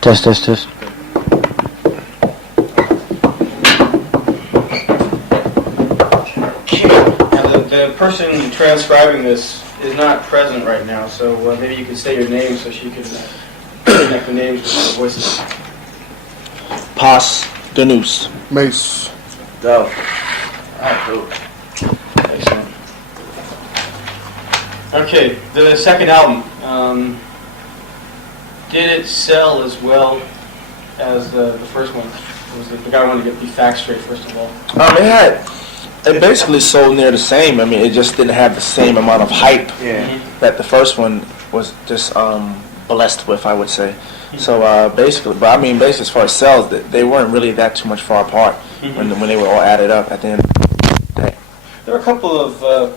Test, test, test. The person transcribing this is not present right now, so maybe you could say your name so she can connect the names with the voices. Pas Danus. Mace. Go. Alright, cool. Excellent. Okay, the second album. Did it sell as well as the first one? The guy wanted to get the facts straight first of all. It basically sold near the same. I mean, it just didn't have the same amount of hype that the first one was just blessed with, I would say. So basically as far as sales, they weren't really that too much far apart when they were all added up at the end of the day. There were a couple of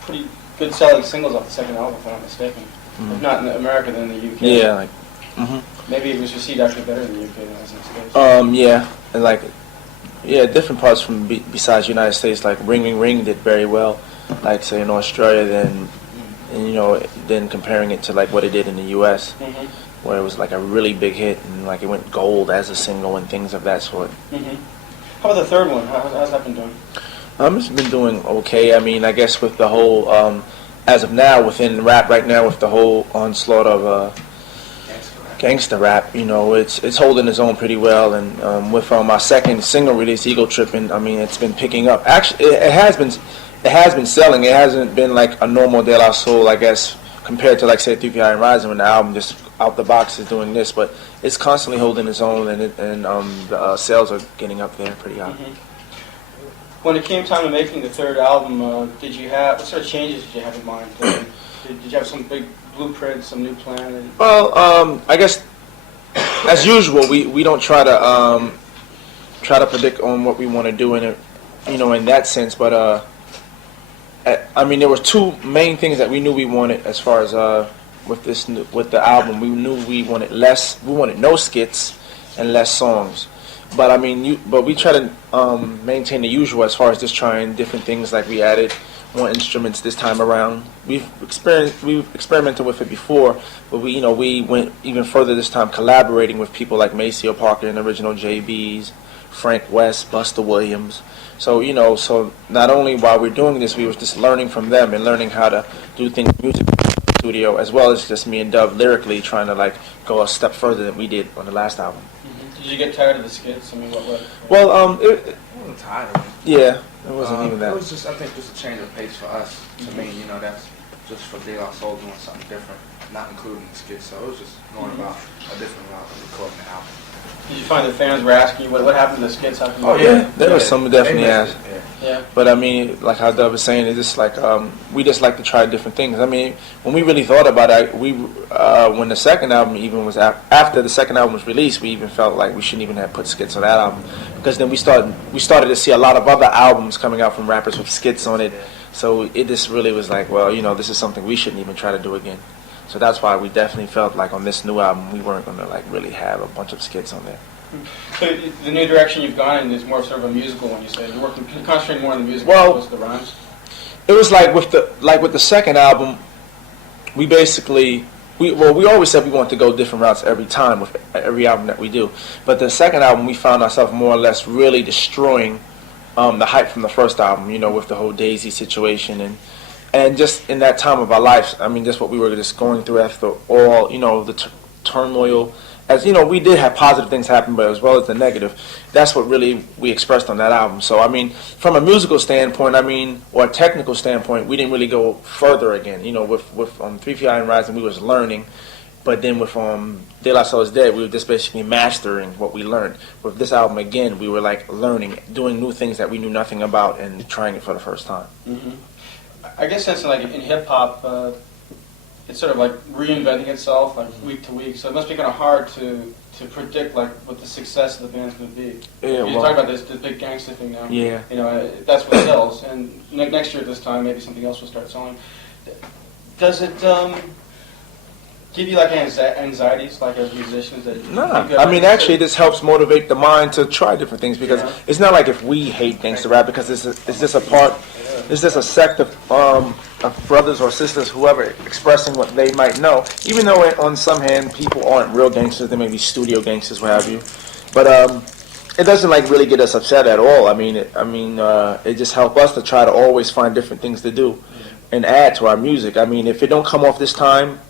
pretty good selling singles off the second album, if I'm not mistaken. If not in America, then in the UK. Yeah, Maybe it was received actually better in the UK than it was in the States. yeah, and different parts from besides United States, like Ring Ring Ring did very well, like say in Australia, then comparing it to like what it did in the US, where it was like a really big hit and like it went gold as a single and things of that sort. How about the third one? How's that been doing? It's been doing okay. I mean, I guess with the whole, as of now, within rap right now, with the whole onslaught of gangster rap, it's holding its own pretty well. And with our second single release, Ego Trippin', I mean, it's been picking up. Actually, it has been selling. It hasn't been like a normal De La Soul, I guess, compared to like say 3PI and Rising, when the album just out the box is doing this. But it's constantly holding its own, and the sales are getting up there pretty high. When it came time to making the third album, what sort of changes did you have in mind? Did you have some big blueprint, some new plan? Well, I guess as usual, we don't try to predict on what we want to do in it, in that sense. But I mean, there were two main things that we knew we wanted as far as with the album. We knew we wanted no skits and less songs. But I mean, we try to maintain the usual as far as just trying different things. Like we added more instruments this time around. We've experimented with it before, but we went even further this time, collaborating with people like Maceo Parker and Original JBs, Frank West, Buster Williams. So so not only while we're doing this, we were just learning from them and learning how to do things musically in the studio, as well as just me and Dove lyrically trying to like go a step further than we did on the last album. Did you get tired of the skits? I mean, what? Well, I wasn't tired of it. Yeah, it wasn't even that. It was just, I think, just a change of pace for us. To me, that's just for De La Soul doing something different, not including the skits. So it was just going about a different route of recording the album. Did you find that fans were asking you what happened to the skits? There was some definitely asked. Yeah. But I mean, like how Dove was saying, it's just like we just like to try different things. I mean, when we really thought about it, when the second album even was after the second album was released, we even felt like we shouldn't even have put skits on that album, because then we started to see a lot of other albums coming out from rappers with skits on it. So it just really was like, well, this is something we shouldn't even try to do again. So that's why we definitely felt like on this new album we weren't going to like really have a bunch of skits on there. So the new direction you've gone in is more sort of a musical one. You say you're concentrating more on the music Well, as opposed to the rhymes. It was like with the second album, we basically we always said we want to go different routes every time with every album that we do. But the second album, we found ourselves more or less really destroying the hype from the first album. With the whole Daisy situation and just in that time of our lives. I mean, just what we were just going through after all, the turmoil. As we did have positive things happen, but as well as the negative. That's what really we expressed on that album. So I mean, from a musical standpoint, or a technical standpoint, we didn't really go further again. With 3PI and Rising, we was learning, but then with De La Soul is Dead, we were just basically mastering what we learned. With this album again, we were like learning, doing new things that we knew nothing about, and trying it for the first time. I guess since like in hip hop. It's sort of like reinventing itself like week to week, so it must be kind of hard to predict like what the success of the band's going to be. Yeah, You're talking about this big gangster thing now. Yeah. That's what sells, and next year at this time maybe something else will start selling. Does it give you like anxieties like as musicians? No, I mean actually this helps motivate the mind to try different things, because it's not like if we hate gangster rap, because it's just a sect of brothers or sisters, whoever, expressing what they might know. Even though on some hand people aren't real gangsters, they may be studio gangsters, what have you. But it doesn't like really get us upset at all. It just helps us to try to always find different things to do and add to our music. I mean, if it don't come off this time,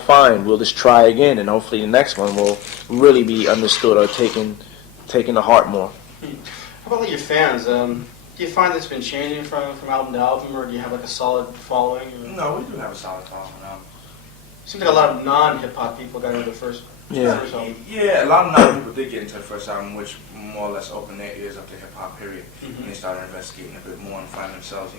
fine. We'll just try again, and hopefully the next one will really be understood or taken to heart more. How about your fans? Do you find it's been changing from album to album, or do you have like a solid following? Or? No, we do have a solid following. Seems like a lot of non-hip hop people got into the first album. Yeah, a lot of non-people did get into the first album, which more or less opened their ears up to hip hop. Period. And they started investigating a bit more and find themselves,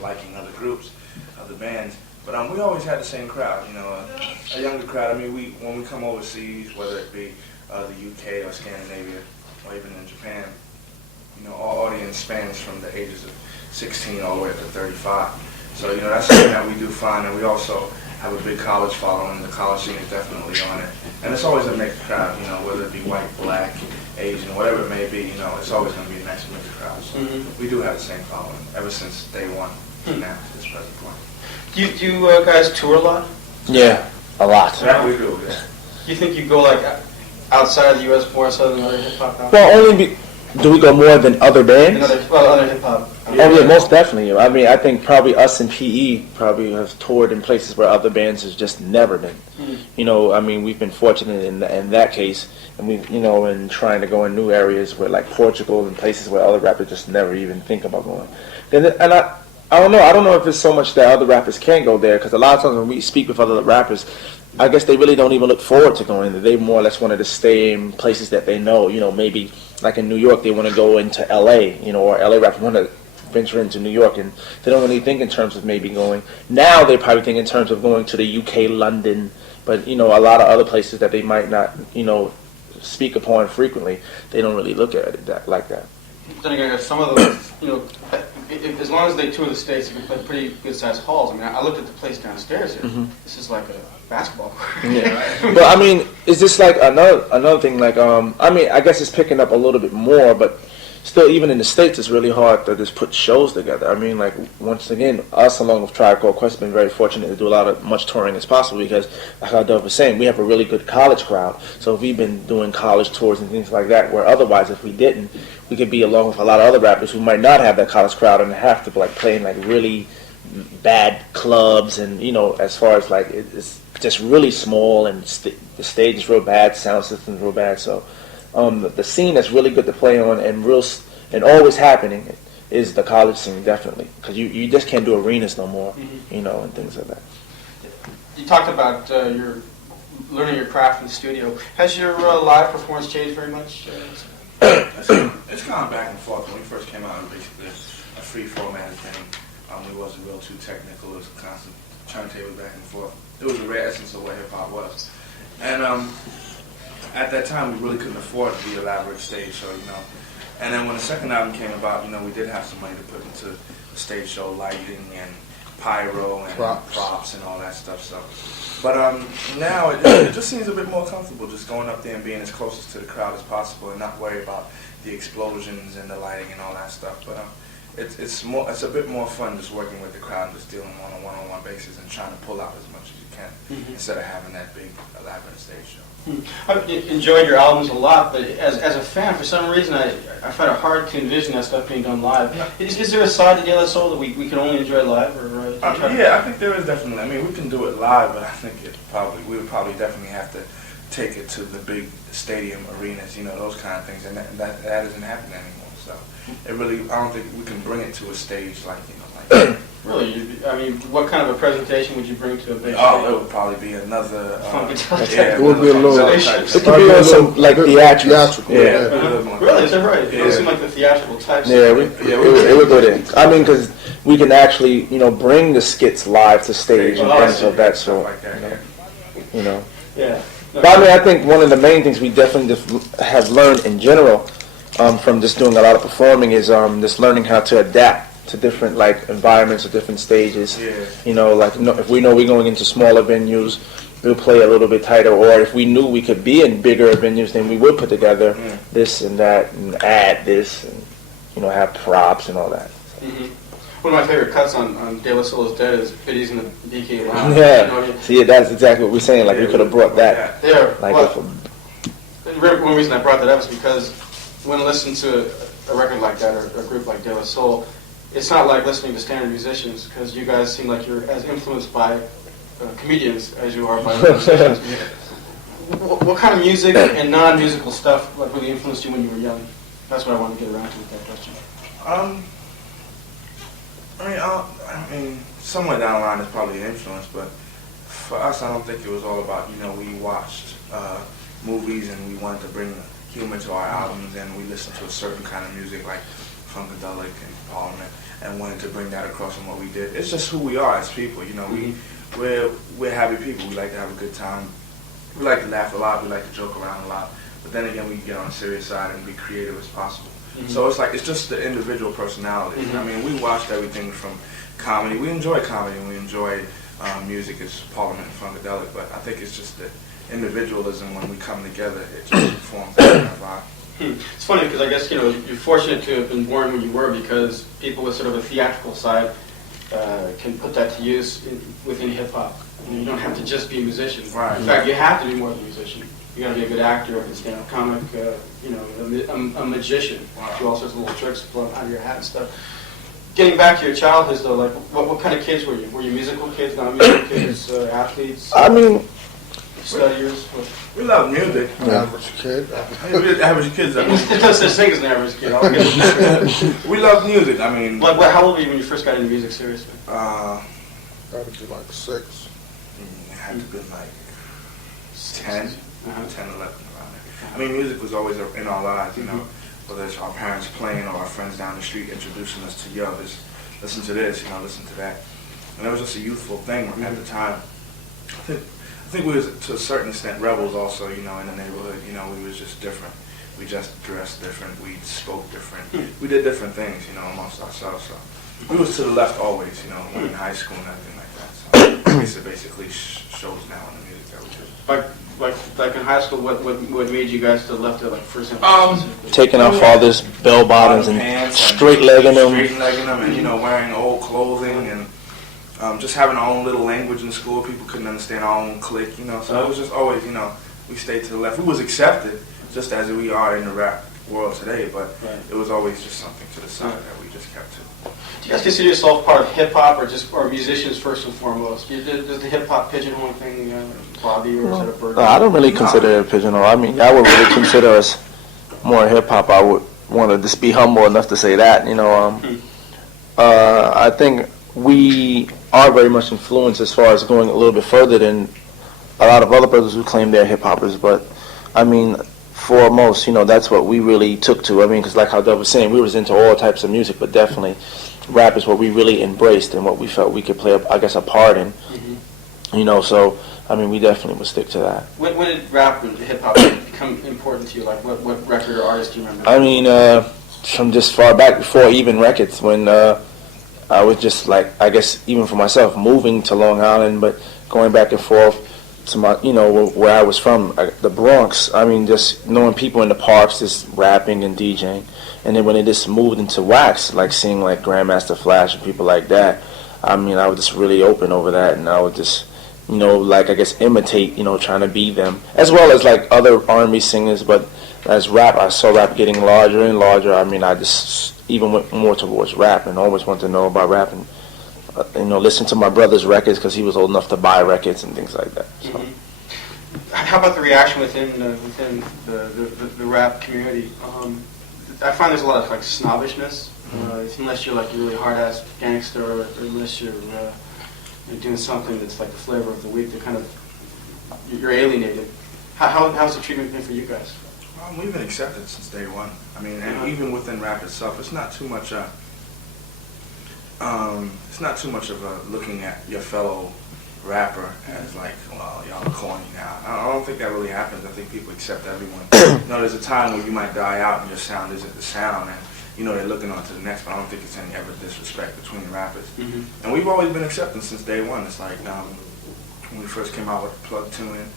liking other groups, other bands. But we always had the same crowd, a younger crowd. I mean, when we come overseas, whether it be the UK or Scandinavia or even in Japan, our audience spans from the ages of 16 all the way up to 35. So, that's something that we do find, and we also have a big college following. The college scene is definitely on it. And it's always a mixed crowd, whether it be white, black, Asian, whatever it may be, it's always going to be a nice mixed crowd. So we do have the same following ever since day one to now, to this present point. Do you guys tour a lot? Yeah, a lot. That we do, yeah. Do you think you go like outside of the U.S. more so than other hip hop? Well, do we go more than other bands? Other hip hop. Oh yeah, most definitely. I mean, I think probably us and PE probably have toured in places where other bands has just never been. I mean, we've been fortunate in that case, and we, in trying to go in new areas where like Portugal and places where other rappers just never even think about going. And I don't know. I don't know if it's so much that other rappers can't go there, because a lot of times when we speak with other rappers, I guess they really don't even look forward to going there. They more or less wanted to stay in places that they know. Maybe like in New York, they want to go into L.A. Or L.A. rappers want to venture into New York, and they don't really think in terms of maybe going. Now they probably think in terms of going to the UK, London, but a lot of other places that they might not, speak upon frequently. They don't really look at it like that. Then again, some of them, as long as they tour the States, you can play pretty good-sized halls. I mean, I looked at the place downstairs here. This is like a basketball court. Yeah. But I mean, is this like another thing? Like, I guess it's picking up a little bit more, but still, even in the States, it's really hard to just put shows together. I mean, like, once again, us along with Tribe Called Quest have been very fortunate to do much touring as possible, because, like how Dove was saying, we have a really good college crowd. So we've been doing college tours and things like that, where otherwise, if we didn't, we could be along with a lot of other rappers who might not have that college crowd and have to like play in like really bad clubs, and as far as like it's just really small, and the stage is real bad, sound system's real bad. So the scene that's really good to play on and always happening is the college scene, definitely, because you just can't do arenas no more, and things like that. You talked about your learning your craft in the studio. Has your live performance changed very much? It's gone back and forth. When we first came out, it was basically a free format thing. We wasn't real too technical. It was a constant turntable back and forth. It was the rare essence of what hip hop was. And at that time, we really couldn't afford the elaborate stage show, And then when the second album came about, we did have some money to put into the stage show lighting and pyro and props and all that stuff. So, but now it just seems a bit more comfortable just going up there and being as closest to the crowd as possible and not worry about the explosions and the lighting and all that stuff. But it's a bit more fun just working with the crowd, just dealing on a one-on-one basis and trying to pull out as much as you can instead of having that big elaborate stage show. I've enjoyed your albums a lot, but as a fan, for some reason, I find it hard to envision that stuff being done live. Is there a side to De La Soul that we can only enjoy live? Or I think there is definitely. I mean, we can do it live, but I think we would probably definitely have to take it to the big stadium arenas, those kind of things, and that isn't happening anymore. So I don't think we can bring it to a stage like Really? I mean, what kind of a presentation would you bring to a big stage? Oh, it would probably be another... it would be a little... It could be on some, like, theatrical. Yeah. Really? Is that right? It doesn't seem like the theatrical type. Yeah, it would go there. I mean, because we can actually, bring the skits live to stage and things of that sort. Yeah. But I mean, I think one of the main things we definitely have learned in general from just doing a lot of performing is just learning how to adapt to different like environments or different stages. Yeah. If we know we're going into smaller venues, we'll play a little bit tighter. Or if we knew we could be in bigger venues, then we would put together this and that and add this and have props and all that. Mm-hmm. One of my favorite cuts on De La Soul is Dead is Biddy's in the BK Lounge. Yeah. You know what I mean? See, that's exactly what we're saying. Like, we could have brought that. There. Like, Well, one reason I brought that up is because when listening to a record like that or a group like De La Soul, it's not like listening to standard musicians because you guys seem like you're as influenced by comedians as you are by musicians. What kind of music and non-musical stuff like really influenced you when you were young? That's what I wanted to get around to with that question. I mean, somewhere down the line it's probably an influence, but for us, I don't think it was all about, we watched movies and we wanted to bring humor to our albums, and we listened to a certain kind of music like Funkadelic and Parliament, and wanted to bring that across in what we did. It's just who we are as people, we're happy people. We like to have a good time. We like to laugh a lot. We like to joke around a lot. But then again, we get on the serious side and be creative as possible. So it's just the individual personality. I mean, we watched everything from comedy. We enjoy comedy and we enjoy music as Parliament and Funkadelic, but I think it's just the individualism when we come together, it just forms that kind of vibe. It's funny because I guess, you're fortunate to have been born when you were because people with sort of a theatrical side can put that to use within hip-hop. You don't have to just be a musician. Right. In fact, you have to be more than a musician. You got to be a good actor, a stand-up comic, a magician. Wow. Do all sorts of little tricks, blow out of your hat and stuff. Getting back to your childhood, though, like, what kind of kids were you? Were you musical kids, non-musical kids, athletes? I mean, studiers? We love music. Average kid. We're average kids. There's no such thing as an average kid. We love music. I mean, how old were you when you first got into music seriously? Gotta be like 6. It had to be like 10, 10, 11, around there. I mean, music was always in our lives, whether it's our parents playing or our friends down the street introducing us to, listen to this, listen to that. And it was just a youthful thing at the time. I think we was, to a certain extent, rebels also, in the neighborhood. We was just different. We just dressed different. We spoke different. We did different things, amongst ourselves. So we was to the left always, when in high school and everything like that. So I guess it basically shows now in the music that we do. Like in high school, what made you guys to the left of first taking our father's bell bottoms and straight-legging them. Straight-legging them and, wearing old clothing and just having our own little language in school. People couldn't understand our own clique, So it was just always, we stayed to the left. We was accepted just as we are in the rap world today, but it was always just something to the side that we just kept to. Do you guys consider yourself part of hip-hop or musicians first and foremost? Does the hip-hop pigeonhole thing bother you, or is it a burden? No, I don't really consider it a pigeonhole. I mean, I would really consider us more hip-hop. I would want to just be humble enough to say that, I think we are very much influenced as far as going a little bit further than a lot of other brothers who claim they're hip-hoppers, but, I mean, for most, that's what we really took to. I mean, because like how Dub was saying, we was into all types of music, but definitely rap is what we really embraced and what we felt we could play, a part in. So, I mean, we definitely would stick to that. When did rap and hip-hop become important to you? Like, what record or artist do you remember? I mean, from just far back before even records, when I was just like, I guess even for myself, moving to Long Island, but going back and forth to my, where I was from, the Bronx. I mean, just knowing people in the parks, just rapping and DJing. And then when it just moved into wax, like seeing like Grandmaster Flash and people like that, I mean, I was just really open over that, and I would just, like I guess imitate, trying to be them, as well as like other R&B singers. But as rap, I saw rap getting larger and larger. I mean, I just even went more towards rap and always wanted to know about rap and listen to my brother's records because he was old enough to buy records and things like that. So. How about the reaction within the rap community? I find there's a lot of like snobbishness, unless you're like a really hard-ass gangster, or unless you're doing something that's like the flavor of the week. That kind of you're alienated. How's the treatment been for you guys? We've been accepted since day one. I mean, and even within rap itself, it's not too much. It's not too much of a looking at your fellow rapper as like, well, y'all are corny now. I don't think that really happens. I think people accept everyone. There's a time where you might die out and your sound isn't the sound, and they're looking on to the next. But I don't think it's any ever disrespect between the rappers. And we've always been accepted since day one. It's like when we first came out with Plug Tuning,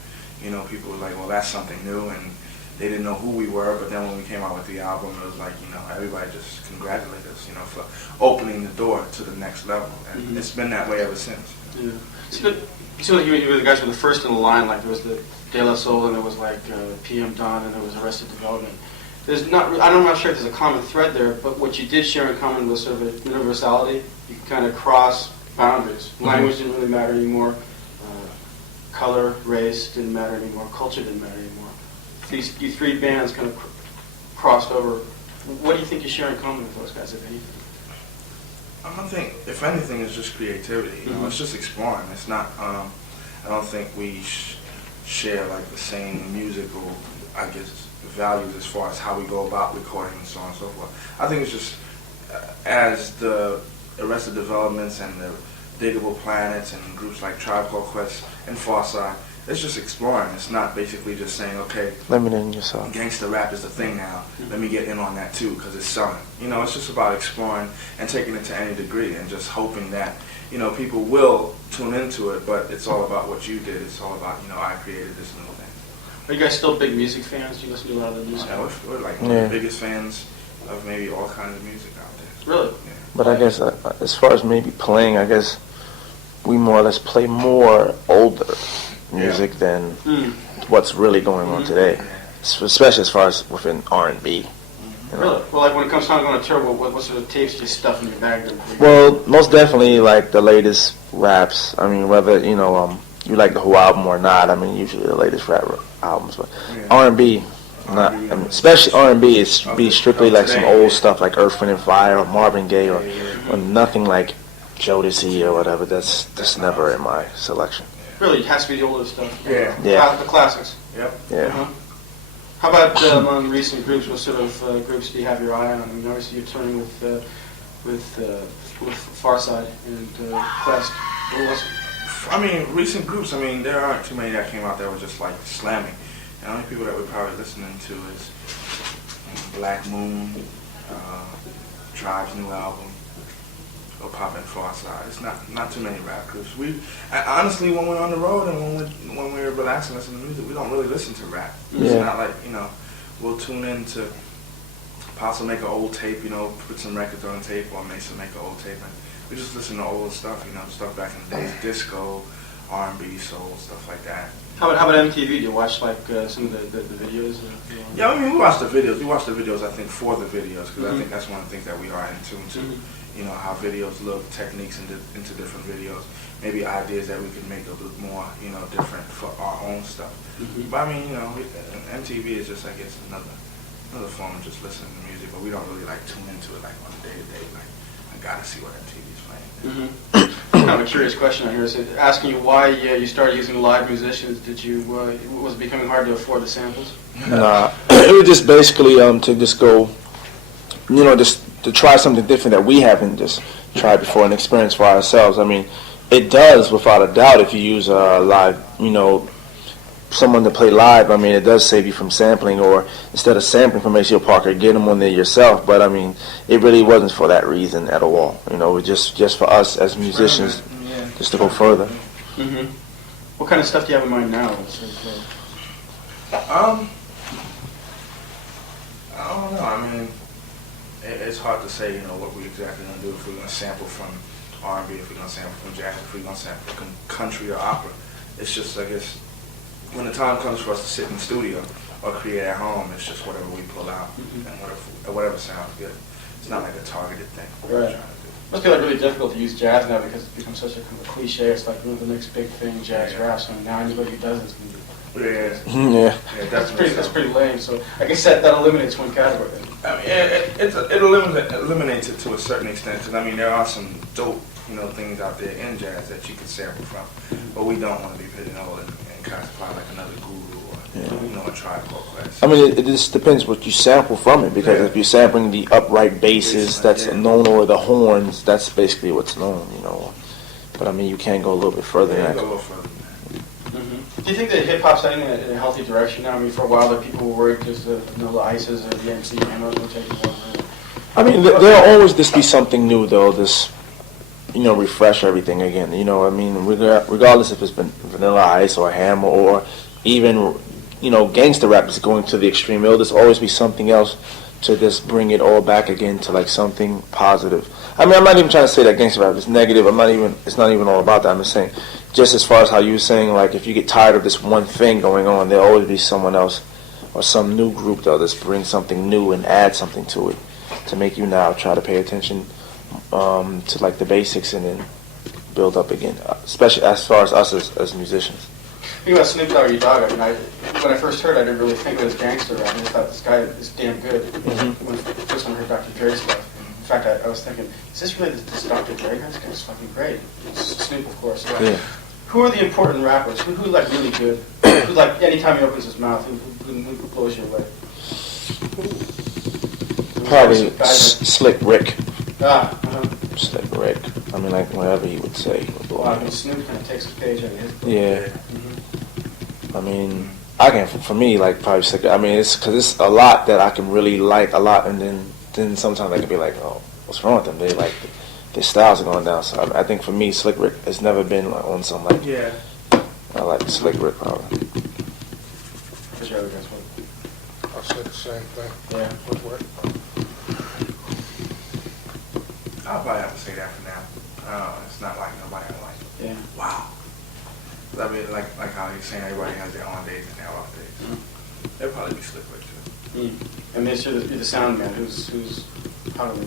people were like, well, that's something new, and they didn't know who we were, but then when we came out with the album, it was like, you know, everybody just congratulated us, you know, for opening the door to the next level. And it's been that way ever since. Yeah. So you were the guys who were the first in the line, like there was the De La Soul, and there was like PM Dawn, and there was Arrested Development. There's not, I'm not sure if there's a common thread there, but what you did share in common was sort of a universality. You could kind of cross boundaries. Language didn't really matter anymore. Color, race didn't matter anymore. Culture didn't matter anymore. These three bands kind of crossed over. What do you think you share in common with those guys, if anything? I think, if anything, it's just creativity. You know, it's just exploring. It's not. I don't think we share like the same musical, I guess, values as far as how we go about recording and so on and so forth. I think it's just as the Arrested Developments and the Diggable Planets and groups like Tribe Called Quest and Farside, it's just exploring. It's not basically just saying, okay, Limiting yourself. gangsta rap is the thing now. Let me get in on that too because it's selling. You know, it's just about exploring and taking it to any degree and just hoping that, you know, people will tune into it, but it's all about what you did. It's all about, you know, I created this new thing. Are you guys still big music fans? Do you listen to a lot of the music? Yeah, we're like one of the biggest fans of maybe all kinds of music out there. Really? Yeah. But I guess as far as maybe playing, I guess we more or less play more older music than what's really going on today, especially as far as within R&B. You know? Really? Well, like when it comes time to go on a tour, what sort of tapes do you stuff in your bag? Well, most definitely like the latest raps. I mean, whether you know you like the whole album or not. I mean, usually the latest rap albums, but R&B. Not, I mean, especially R&B, it's be strictly like some old stuff like Earth, Wind and Fire or Marvin Gaye or nothing like Jodeci or whatever. That's never in my selection. Really, it has to be the older stuff. Yeah. The classics. Yep. Yeah. Uh-huh. How about among recent groups? What sort of groups do you have your eye on? I mean, obviously you're touring with Farside and Quest. What was it? I mean, recent groups, I mean, there aren't too many that came out that were just like slamming. The only people that we're probably listening to is Black Moon, Tribe's new album, or Pop and Farside. It's not too many rap groups. Honestly, when we're on the road and when we're relaxing, listening to music, we don't really listen to rap. It's not like, you know, we'll tune in to possibly make an old tape, you know, put some records on tape, or Mason make an old tape, and we just listen to old stuff, you know, stuff back in the days, disco, R&B, soul, stuff like that. How about MTV? Do you watch like some of the videos? Yeah, I mean, we watch the videos. We watch the videos, I think, for the videos, because I think that's one of the things that we are in tune to. You know, how videos look, techniques into different videos, maybe ideas that we could make a little more, you know, different for our own stuff. But I mean, you know, MTV is just, I guess, another form of just listening to music, but we don't really like tune into it like on a day-to-day, like, I gotta see what MTV is playing. Kind of a curious question on here. Is it asking you why you started using live musicians? Did you was it becoming hard to afford the samples? Nah, it was just basically to just go, you know, just to try something different that we haven't just tried before and experience for ourselves. I mean, it does without a doubt if you use a live, you know, someone to play live. I mean, it does save you from sampling, or instead of sampling from Maceo Parker, get them on there yourself. But I mean, it really wasn't for that reason at all. You know, it was just for us as musicians, just to go further. What kind of stuff do you have in mind now? I don't know. I mean, it's hard to say, you know, what we're exactly going to do, if we're going to sample from R&B, if we're going to sample from jazz, if we're going to sample from country or opera. It's just, I guess, when the time comes for us to sit in the studio or create at home, it's just whatever we pull out and whatever sounds good. It's not like a targeted thing. Right. It must be like really difficult to use jazz now because it's become such a kind of cliche. It's like, you know, the next big thing, jazz rap. So now anybody who does it's going to be. Yeah, that's pretty lame. So I guess that eliminates one category. Then. I mean, it eliminates it to a certain extent. And I mean, there are some dope, you know, things out there in jazz that you can sample from, but we don't want to be pigeonholed and classified like another guru or you know, a Tribe Called Quest. I mean, it just depends what you sample from it, because if you're sampling the upright basses that's known, or the horns, that's basically what's known, you know. But I mean, you can go a little bit further than that. Go a little further. Do you think that hip-hop's heading in a healthy direction now? I mean, for a while there, people were worried because the Vanilla Ices and the MC Hammer were taking over. I mean, there'll always just be something new, though. This, you know, refresh everything again. You know, I mean, regardless if it's been Vanilla Ice or Hammer or even gangster rap is going to the extreme. It'll just always be something else to just bring it all back again to like something positive. I mean, I'm not even trying to say that gangster rap is negative. It's not even all about that. I'm just saying, just as far as how you were saying, like if you get tired of this one thing going on, there'll always be someone else or some new group that'll just bring something new and add something to it to make you now try to pay attention to like the basics and then build up again, especially as far as us as musicians. Think about Snoop Dogg, your dog. I mean, when I first heard it, I didn't really think of it as gangster rap. I just thought this guy is damn good. When first time I heard Dr. Dre stuff. In fact, I was thinking, is this really this Dr. Dre guy? This guy's fucking great. It's Snoop, of course. So, Yeah. who are the important rappers? Who like really good? Who like anytime he opens his mouth, who blows you away? Probably Guys Slick Rick. like, Slick Rick. I mean, like whatever he would say. Would blow I me. mean, Snoop kind of takes a page out of his book. Yeah. Mhm. I mean, I can, for me, like probably Slick. I mean, it's because it's a lot that I can really like a lot, and then sometimes I can be like, oh, what's wrong with them? They like their styles are going down. So I think for me, Slick Rick has never been like, on some like. Yeah. I like Slick Rick probably. What's your other guys? What? I said the same thing. Yeah. What? I'll probably have to say that for now. It's not like nobody I like. Yeah. Wow. I mean, like how he's saying everybody has their on days and their off days. They'll probably be Slick Rick too. And then you're the sound man who's hot on the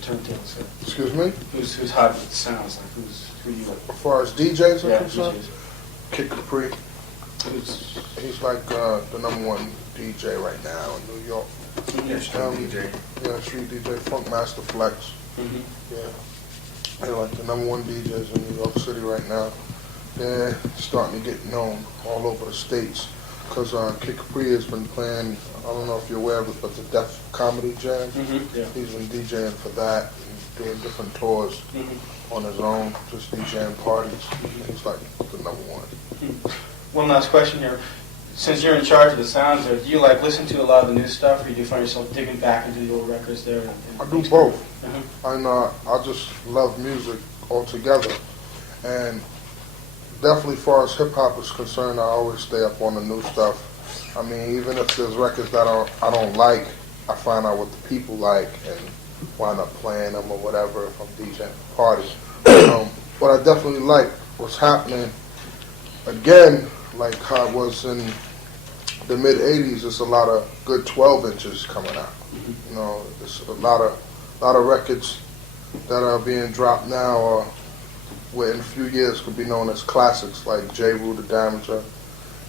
turntables. So Excuse me? who's hot with the sounds? Like who you like? As far as DJs are Yeah, concerned, DJs. Kid Capri. Who's He's like the #1 DJ right now in New York. Yeah, street DJ. Yeah, street DJ, Funk Master Flex. Yeah. They're like the #1 DJs in New York City right now. They're starting to get known all over the states because Kid Capri has been playing, I don't know if you're aware of it, but the Def Comedy Jam. Yeah. He's been DJing for that and doing different tours on his own, just DJing parties. He's like the #1. One last question here. Since you're in charge of the sounds there, do you like listen to a lot of the new stuff, or do you find yourself digging back into the old records there? I do both. Uh-huh. And I just love music altogether. And definitely, as far as hip hop is concerned, I always stay up on the new stuff. I mean, even if there's records that I don't like, I find out what the people like and wind up playing them or whatever if I'm DJing a party. What I definitely like what's happening again, like how it was in the mid '80s. There's a lot of good 12 inches coming out. You know, there's a lot of records that are being dropped now, or where in a few years could be known as classics, like J. Rue the Damager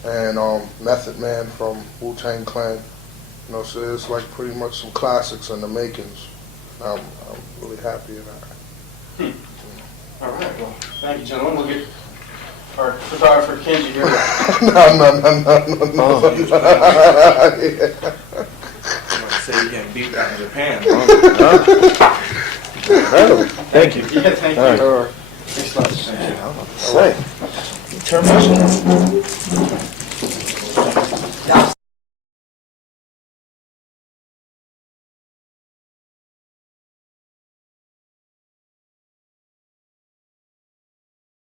and Method Man from Wu-Tang Clan. You know, so it's like pretty much some classics in the makings. I'm really happy with that. All right. Well, thank you, gentlemen. We'll get our photographer Kenji here. No. I'm going to say you getting beat out in Japan. Incredible. Thank you. Yeah, thank you. All right. Thanks a lot. Thank you. Say, turn my shit on.